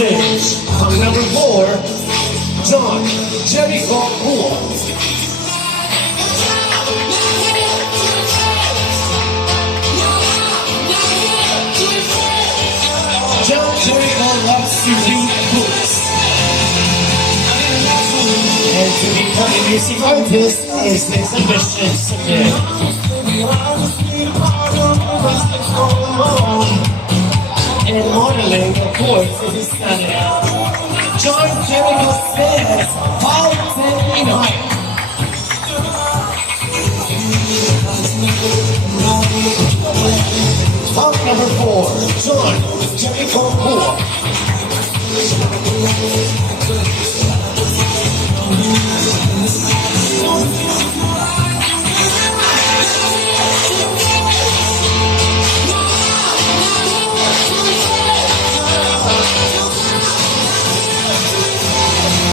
stage. On number 4, John Jericho Moore. John Jericho loves to read books. And to become a music artist is his ambition today. And modeling, of course, is his talent. John Jericho says 5'10" in height. Top number 4, John Jericho Moore.